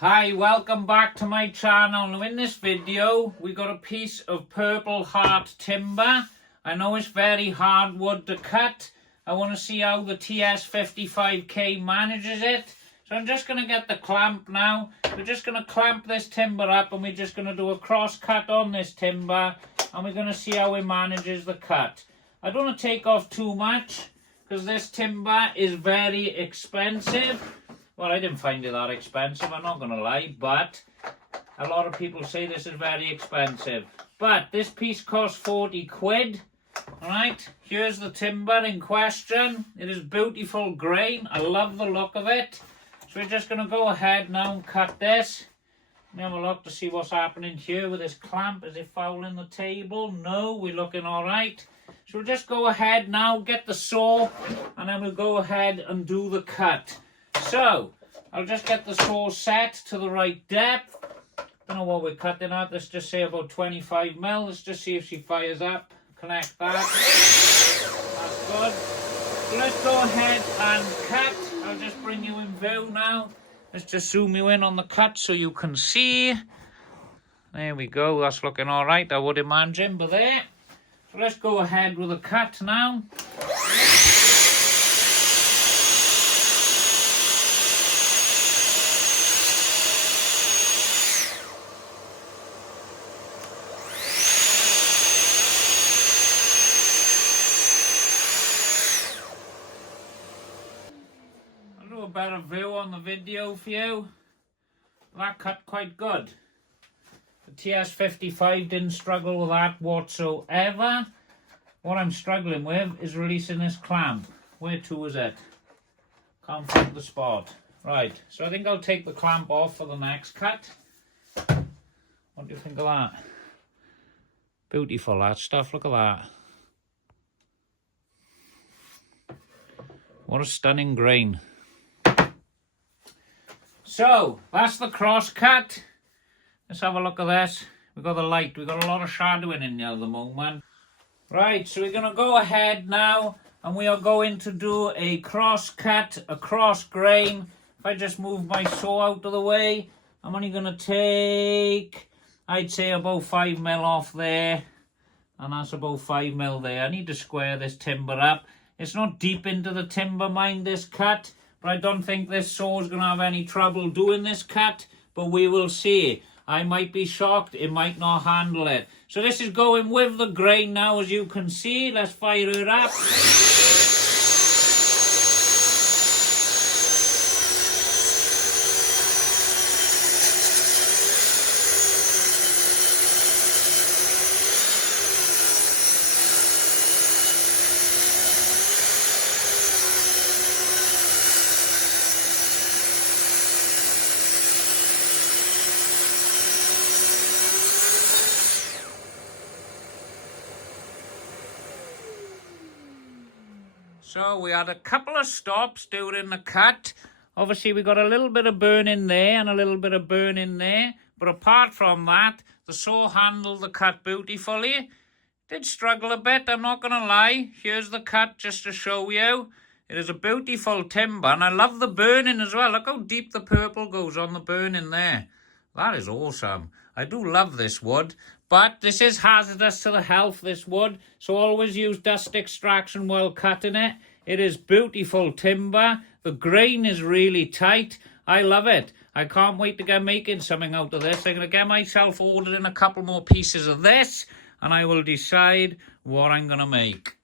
Hi, welcome back to my channel. Now in this video we got a piece of purple heart timber. I know it's very hard wood to cut. I want to see how the TS55 K manages it. So I'm just going to get the clamp now. We're just going to clamp this timber up and we're just going to do a cross cut on this timber and we're going to see how it manages the cut. I don't want to take off too much because this timber is very expensive. Well, I didn't find it that expensive, I'm not going to lie, but a lot of people say this is very expensive. But this piece costs 40 quid, alright? Here's the timber in question. It is beautiful grain. I love the look of it. So we're just going to go ahead now and cut this. Let me have a look to see what's happening here with this clamp. Is it fouling the table? No, we're looking alright. So we'll just go ahead now, get the saw, and then we'll go ahead and do the cut. So, I'll just get the saw set to the right depth. Don't know what we're cutting at. Let's just say about 25 mil. Let's just see if she fires up. Connect that. That's good. So let's go ahead and cut. I'll just bring you in view now. Let's just zoom you in on the cut so you can see. There we go. That's looking all right, I would imagine, but there. So let's go ahead with the cut now. A better view on the video for you. That cut quite good. The TS55 didn't struggle with that whatsoever. What I'm struggling with is releasing this clamp. Where to is it? Can't find the spot. Right, so I think I'll take the clamp off for the next cut. What do you think of that? Beautiful, that stuff. Look at that. What a stunning grain. So, that's the cross cut. Let's have a look at this. We've got the light. We've got a lot of shadowing in there at the moment. Right, so we're going to go ahead now and we are going to do a cross cut, a cross grain. If I just move my saw out of the way, I'm only going to take, I'd say about 5 mil off there. And that's about 5 mil there. I need to square this timber up. It's not deep into the timber, mind this cut. But I don't think this saw is going to have any trouble doing this cut. But we will see. I might be shocked. It might not handle it. So this is going with the grain now, as you can see. Let's fire it up. So we had a couple of stops during the cut. Obviously we got a little bit of burn in there and a little bit of burn in there. But apart from that, the saw handled the cut beautifully. Did struggle a bit, I'm not going to lie. Here's the cut just to show you. It is a beautiful timber and I love the burning as well. Look how deep the purple goes on the burning there. That is awesome. I do love this wood. But this is hazardous to the health, this wood. So always use dust extraction while cutting it. It is beautiful timber. The grain is really tight. I love it. I can't wait to get making something out of this. I'm going to get myself ordering a couple more pieces of this. And I will decide what I'm going to make.